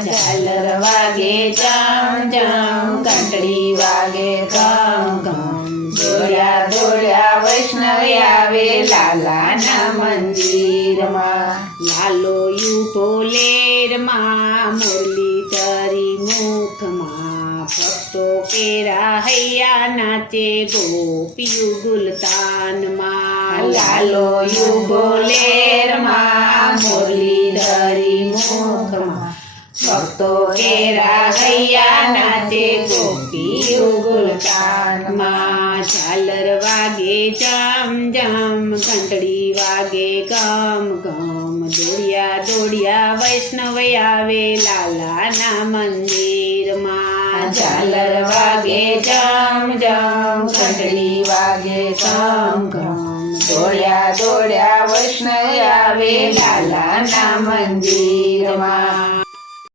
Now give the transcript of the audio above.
ઝાલર વાગે ચમ ચમ, ઘંટડી વાગે ઘમ ઘમ. દોડ્યા દોડ્યા વૈષ્ણવ આવે લાલાના મંદિરમાં. લાલો યુ લેરમાં, મુરલી તરી મુખમાં. ભક્તો કેરા હૈયા નાચે, ગોપિયું ગુલતાનમાં. લાલો યુગો લેરમાં, મુરલી ધરી મુખમાં. ભક્તો કેરા હૈયા નાચે, ગોપીઓ ગુલતાનમાં. ઝાલર વાગે ચમ ચમ, ઘંટડી વાગે ગમ ગમ. દોડ્યા દોડ્યા વૈષ્ણવ આવે લાલાના મંદિરમાં. ઝાલર વાગે જમ જમ, ઘંટડી વાગે ઘમ ઘમ. દોડ્યા દોડ્યા વૈષ્ણવ આવે લાલાના મંદિરમાં.